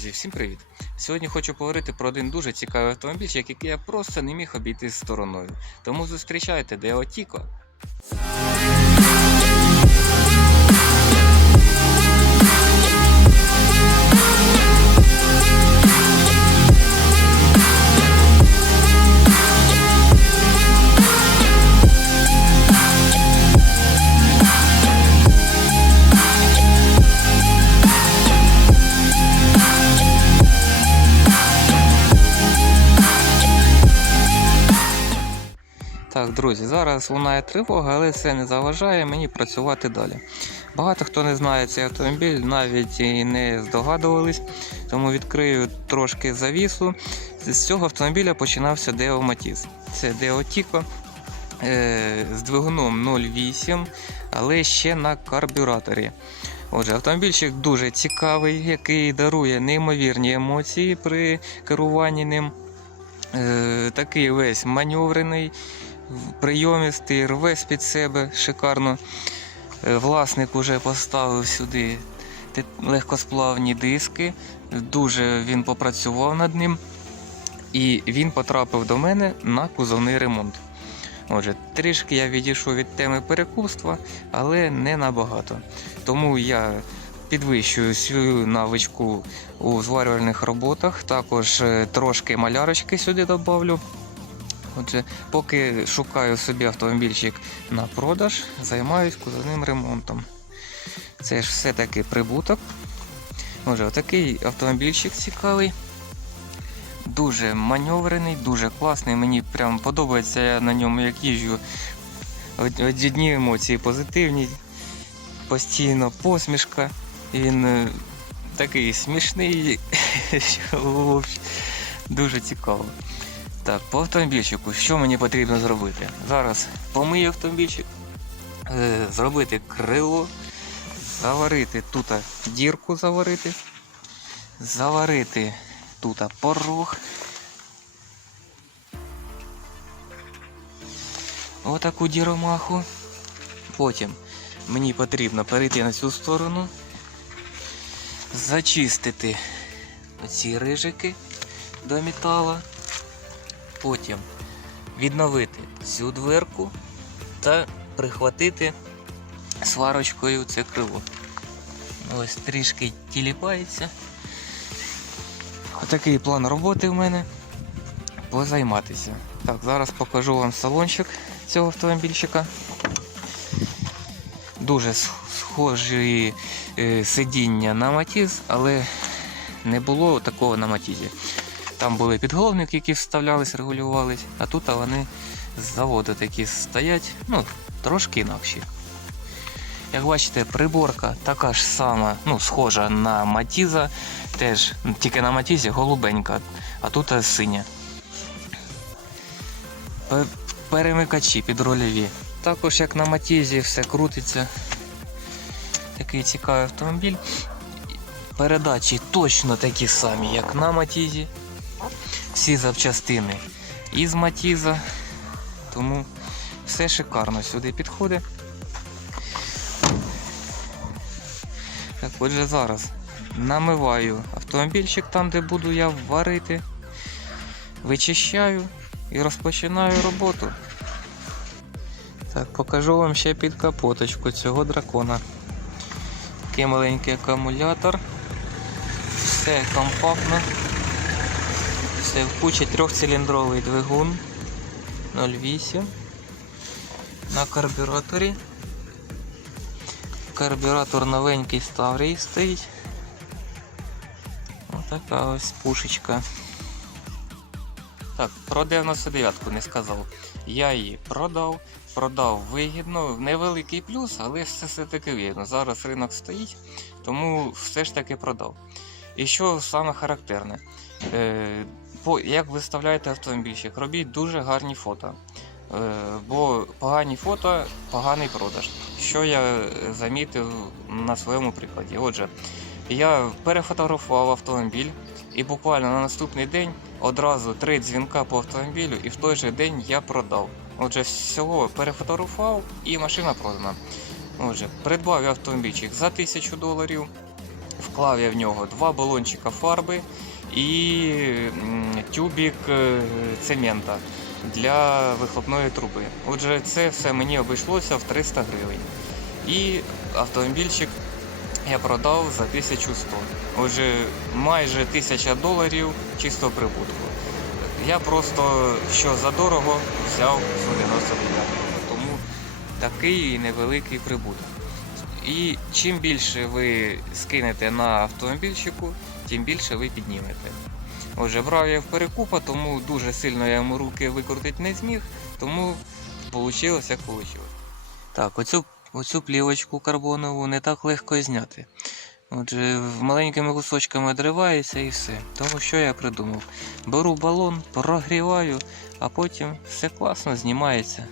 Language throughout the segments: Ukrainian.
Друзі, всім привіт! Сьогодні хочу поговорити про один дуже цікавий автомобіль, який я просто не міг обійти стороною. Тому зустрічайте Део Тіко. Так, друзі, зараз лунає тривога, але це не заважає мені працювати далі. Багато хто не знає цей автомобіль, навіть і не здогадувались, тому відкрию трошки завісу. З цього автомобіля починався Deo Matiz. Це Deo Tico е, з двигуном 0,8, але ще на карбюраторі. Отже, автомобільчик дуже цікавий, який дарує неймовірні емоції при керуванні ним. Е, такий весь маневрений, прийомістий, рве з під себе шикарно. Е, Власник уже поставив сюди легкосплавні диски. Дуже він попрацював над ним. І він потрапив до мене на кузовний ремонт. Отже, трішки я відійшов від теми перекупства, але не набагато. Тому я підвищую свою навичку у зварювальних роботах. Також е, трошки малярочки сюди добавлю. Отже, поки шукаю собі автомобільчик на продаж, займаюсь кузовним ремонтом. Це ж все-таки прибуток. Отже, отакий автомобільчик цікавий. Дуже маневрений, дуже класний. Мені прям подобається я на ньому як їжджу. Одні емоції позитивні, постійно посмішка. Він е, такий смішний, що дуже цікаво. Так, по автомобільчику, що мені потрібно зробити? Зараз помию автомобільчик, е, зробити крило, заварити тут дірку заварити, заварити тут порог. Отаку діромаху. Потім мені потрібно перейти на цю сторону, зачистити оці рижики до металу. Потім відновити цю дверку та прихватити сварочкою це крило. Ось трішки тіліпається. Отакий план роботи в мене. Позайматися. Так, зараз покажу вам салончик цього автомобільчика. Дуже схожі е, сидіння на Матіз, але не було такого на Матізі. Там були підголовники, які вставлялись, регулювались, а тут вони з заводу такі стоять, ну, трошки інакші. Як бачите, приборка така ж сама, ну, схожа на Матіза, теж тільки на Матізі голубенька, а тут е, синя. Пе- Перемикачі підрольові. Також як на Матізі все крутиться. Такий цікавий автомобіль. Передачі точно такі самі, як на Матізі. Всі запчастини із Матіза. Тому все шикарно сюди підходить. Так, отже, зараз намиваю автомобільчик там, де буду я варити, вичищаю і розпочинаю роботу. Так, покажу вам ще під капоточку цього дракона. Такий маленький акумулятор. Все компактно. Все в кучі трьохциліндровий двигун 0,8 на карбюраторі. Карбюратор новенький старий стоїть. Отака ось пушечка. Так, про 99-ку не сказав. Я її продав, продав вигідно, невеликий плюс, але все все-таки вигідно. Зараз ринок стоїть, тому все ж таки продав. І що саме характерне, е, як виставляєте автомобільчик, робіть дуже гарні фото. Е, бо погані фото, поганий продаж. Що я е, замітив на своєму прикладі. Отже, я перефотографував автомобіль, і буквально на наступний день одразу три дзвінка по автомобілю, і в той же день я продав. Отже, всього перефотографував і машина продана. Отже, придбав я автомобільчик за 1000 доларів. вклав я в нього два балончика фарби і тюбік е, цемента для вихлопної труби. Отже, це все мені обійшлося в 300 гривень. І автомобільчик я продав за 1100. Отже, майже 1000 доларів чистого прибутку. Я просто що за дорого взяв 199, тому такий невеликий прибуток. І чим більше ви скинете на автомобільчику, тим більше ви піднімете. Отже, брав я в перекупа, тому дуже сильно я йому руки викрутити не зміг, тому вийшло як вийшло. Так, оцю, оцю плівочку карбонову не так легко зняти. Отже, маленькими кусочками дривається і все. Тому що я придумав? Беру балон, прогріваю, а потім все класно знімається.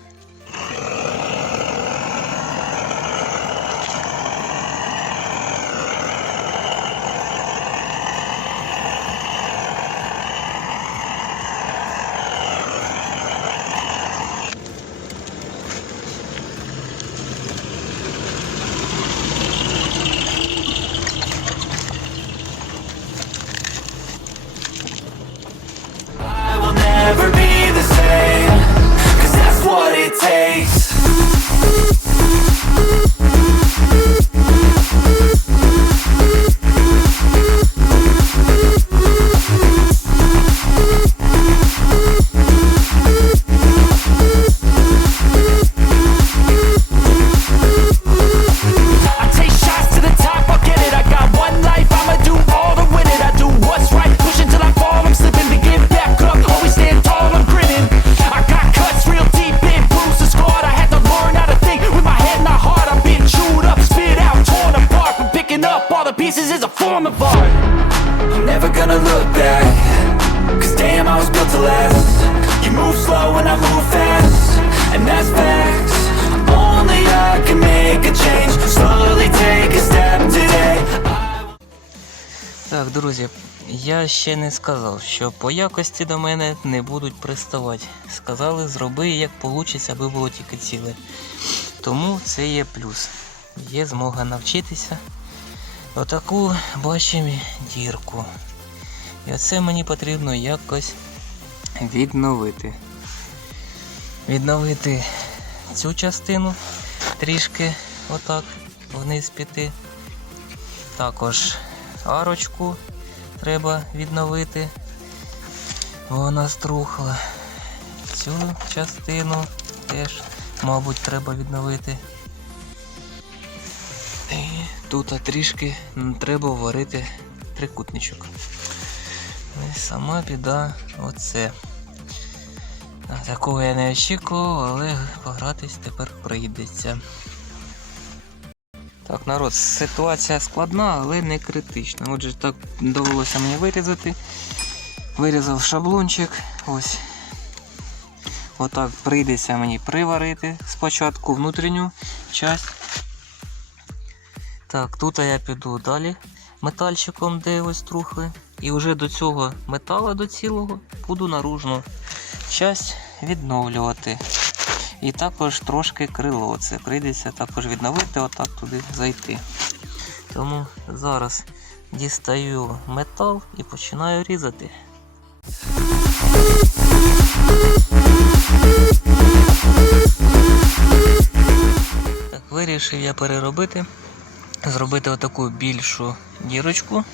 Я ще не сказав, що по якості до мене не будуть приставати. Сказали, зроби як вийде, аби було тільки ціле. Тому це є плюс. Є змога навчитися. Отаку бачимо дірку. І оце мені потрібно якось відновити. Відновити цю частину трішки отак вниз піти. Також арочку треба відновити. Вона струхла. Цю частину теж, мабуть, треба відновити. І тут трішки треба варити трикутничок. І сама біда оце. Такого я не очікував, але погратись тепер прийдеться. Так, народ, ситуація складна, але не критична. Отже, так довелося мені вирізати. Вирізав шаблончик. Ось. Отак прийдеться мені приварити спочатку внутрішню часть. Так, тут я піду далі метальчиком, де ось трухли. І вже до цього метала до цілого буду наружну часть відновлювати. І також трошки крило. Це прийдеться також відновити, отак туди зайти. Тому зараз дістаю метал і починаю різати. Так, вирішив я переробити, зробити отаку більшу дірочку.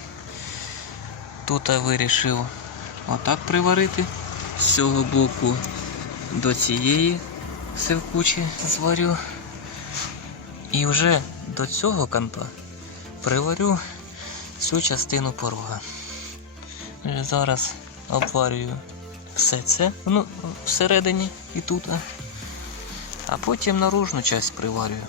Тут я вирішив отак приварити з цього боку до цієї все в кучі зварю. І вже до цього канта приварю всю частину порога. Зараз обварюю все це ну, всередині і тут. А потім наружну часть приварюю.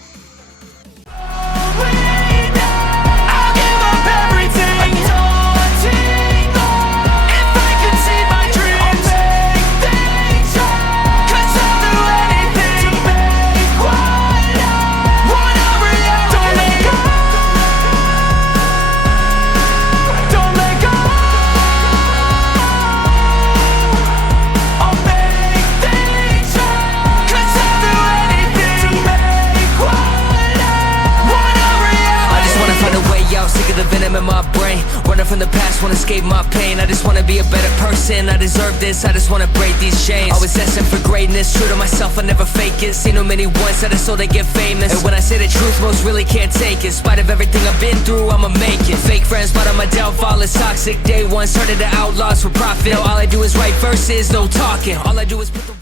the past, wanna escape my pain. I just wanna be a better person. I deserve this. I just wanna break these chains. Always destined for greatness. True to myself, I never fake it. Seen too many once that I so they get famous. And when I say the truth, most really can't take it. In spite of everything I've been through, I'ma make it. Fake friends, but I'm a downfall. It's toxic. Day one started the outlaws for profit. Now all I do is write verses, no talking. All I do is put the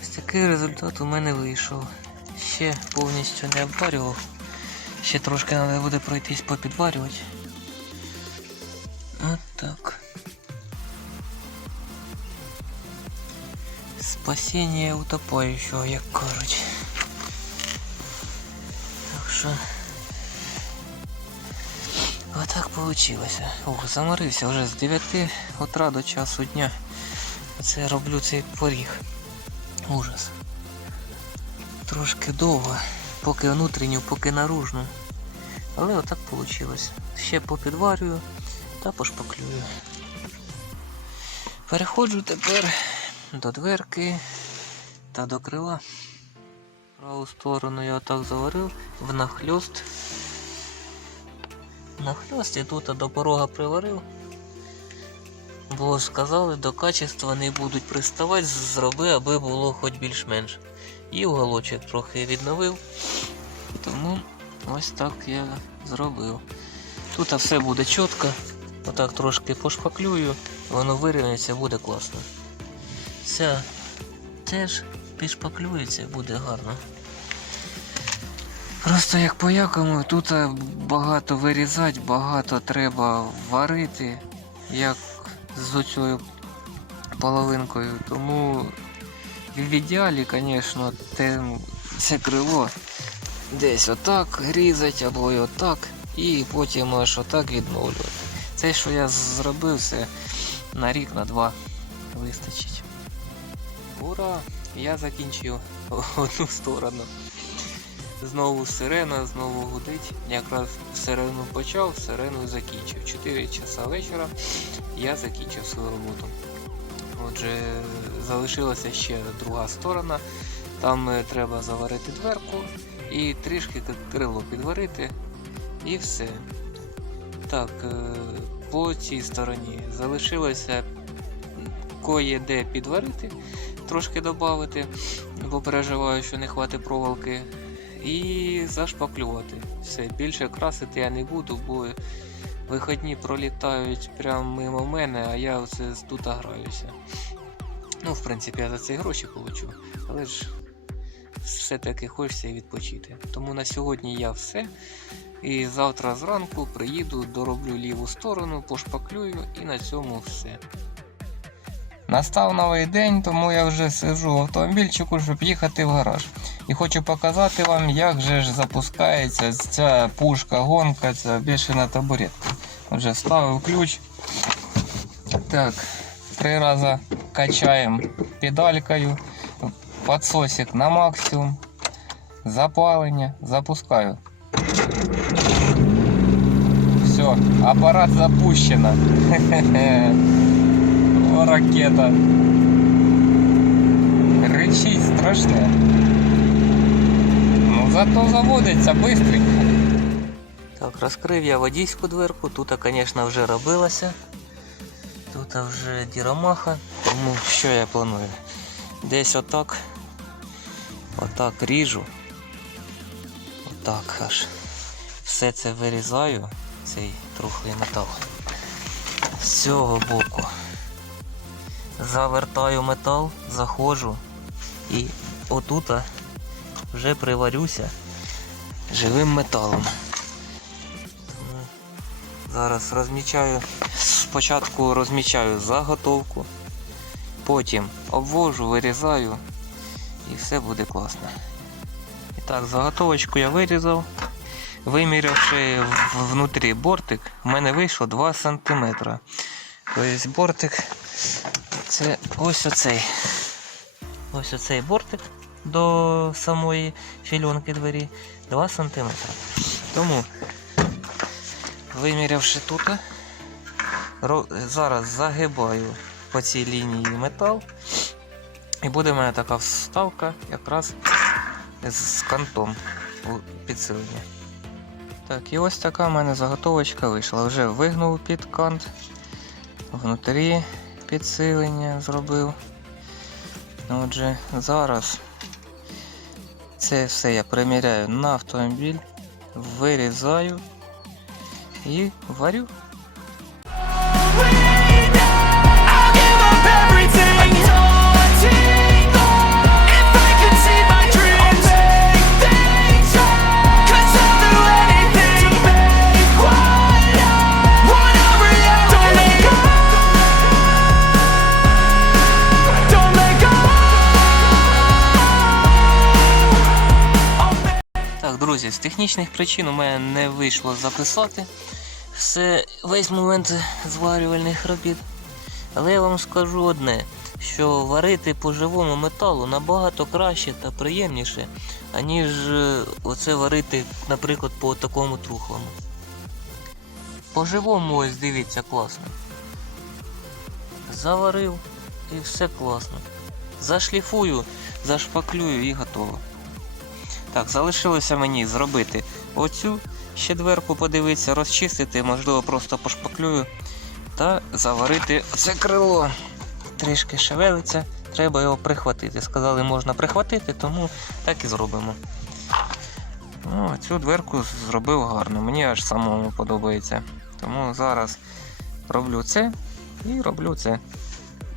Ось такий результат у мене вийшов. Ще повністю не обварював. Ще трошки треба буде пройтись попідварювати. От так. Спасіння утопаючого, як кажуть. Так що. Отак получилося. Ох, заморився вже з 9 утра до часу дня. Це роблю цей поріг. Ужас. Трошки довго, поки внутрішню, поки наружну. Але отак вийшло. Ще попідварюю та пошпаклюю. Переходжу тепер до дверки та до крила. Праву сторону я отак заварив в нахльост. Нахльост і тут до порога приварив. Бо сказали, до качества не будуть приставати, зроби, аби було хоч більш-менш. І уголочок трохи відновив. Тому ось так я зробив. Тут все буде чітко. Отак трошки пошпаклюю, воно вирівняється, буде класно. Все теж підшпаклюється, буде гарно. Просто як по якому, тут е, багато вирізати, багато треба варити, як з оцею половинкою. Тому в ідеалі, звісно, це крило десь отак різати або й отак, і потім аж отак відновлювати. Це, що я зробив, все на рік, на два вистачить. Ура! Я закінчив одну сторону. Знову сирена, знову гудить. Якраз сирену почав, сирену закінчив. 4 часа вечора я закінчив свою роботу. Отже, залишилася ще друга сторона. Там е, треба заварити дверку і трішки крило підварити. І все. Так, е, по цій стороні залишилося кое-де підварити, трошки додати, бо переживаю, що не хватить проволоки. І зашпаклювати. Все, більше красити я не буду, бо виходні пролітають прямо мимо мене, а я оце тут граюся. Ну, в принципі, я за це гроші получу, але ж все-таки хочеться і відпочити. Тому на сьогодні я все. І завтра зранку приїду, дороблю ліву сторону, пошпаклюю і на цьому все. Настав новий день, тому я вже сиджу в автомобільчику, щоб їхати в гараж. І хочу показати вам, як же ж запускається ця пушка, гонка, ця бішена табуретка. Отже, ставив ключ. Так, три рази качаємо педалькою, підсосик на максимум, запалення, запускаю. Все, апарат запущено. О, ракета. Рычить страшне. Ну зато заводиться быстренько. Так, розкрив я водійську дверку. Тут, звісно, вже робилося. Тут вже діромаха. Тому що я планую? Десь отак. Отак ріжу. Отак аж. Все це вирізаю, цей трухлий метал. З цього боку. Завертаю метал, заходжу і отута вже приварюся живим металом. Зараз розмічаю, спочатку розмічаю заготовку, потім обвожу, вирізаю і все буде класно. І так, заготовочку я вирізав. Вимірявши внутрі бортик, в мене вийшло 2 см. Тобто бортик це ось оцей. Ось оцей бортик до самої фільонки двері 2 см. Тому, вимірявши тут, зараз загибаю по цій лінії метал. І буде в мене така вставка якраз з кантом підсилення. Так, і ось така в мене заготовочка вийшла. Вже вигнув під кант, внутрі підсилення зробив. Отже, зараз це все я приміряю на автомобіль, вирізаю і варю. Технічних причин у мене не вийшло записати все весь момент зварювальних робіт. Але я вам скажу одне, що варити по живому металу набагато краще та приємніше, аніж е, оце варити, наприклад, по такому трухлому. По живому ось дивіться класно. Заварив і все класно. Зашліфую, зашпаклюю і готово. Так, залишилося мені зробити оцю ще дверку, подивитися, розчистити, можливо, просто пошпаклюю та заварити це крило. Трішки шевелиться, треба його прихватити. Сказали, можна прихватити, тому так і зробимо. Ну, цю дверку зробив гарно, мені аж самому подобається. Тому зараз роблю це і роблю це.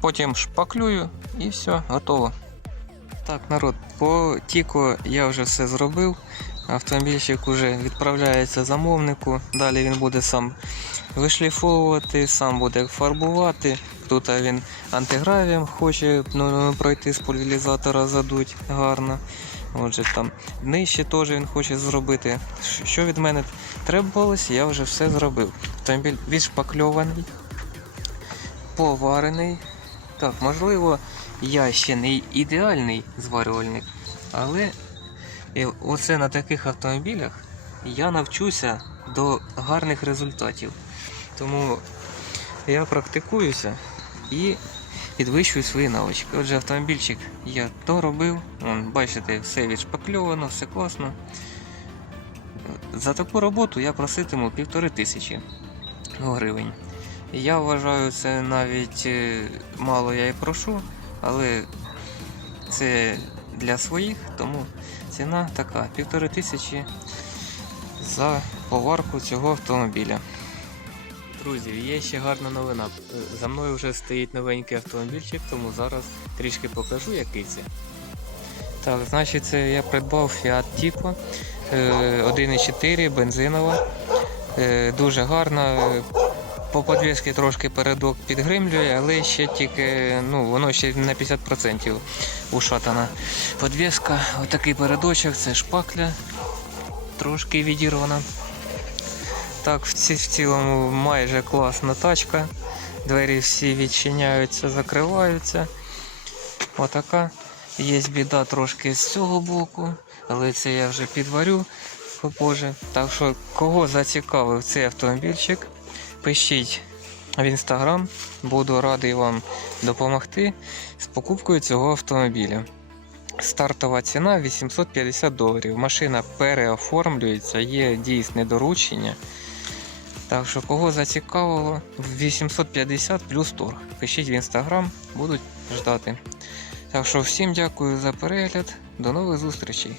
Потім шпаклюю і все, готово. Так, народ, по Тіко я вже все зробив. Автомобільчик вже відправляється замовнику. Далі він буде сам вишліфовувати, сам буде фарбувати. Тут він антигравієм хоче ну, пройти з пульверізатора, задуть гарно. Отже, там нижче теж він хоче зробити. Що від мене требувалось, я вже все зробив. Автомобіль відшпакльований, поварений. Так, можливо, я ще не ідеальний зварювальник, але оце на таких автомобілях я навчуся до гарних результатів. Тому я практикуюся і підвищую свої навички. Отже, автомобільчик я то робив. Вон, бачите, все відшпакльовано, все класно. За таку роботу я проситиму півтори тисячі гривень. Я вважаю, це навіть е, мало я і прошу, але це для своїх, тому ціна така півтори тисячі за поварку цього автомобіля. Друзі, є ще гарна новина. За мною вже стоїть новенький автомобільчик, тому зараз трішки покажу, який це. Так, значить, це я придбав Fiat Tipo е, 1.4 бензинова. Е, Дуже гарна. По подвісці трошки передок підгримлює, але ще тільки, ну, воно ще на 50% ушатана. Подвіска, отакий передочок, це шпакля, трошки відірвана. Так, в цілому майже класна тачка. Двері всі відчиняються, закриваються. Отака. Є біда трошки з цього боку, але це я вже підварю попозже. Так що, кого зацікавив цей автомобільчик, пишіть в інстаграм. Буду радий вам допомогти з покупкою цього автомобіля. Стартова ціна 850 доларів. Машина переоформлюється, є дійсне доручення. Так що, кого зацікавило, 850 плюс торг. Пишіть в інстаграм, будуть ждати. Так що всім дякую за перегляд. До нових зустрічей.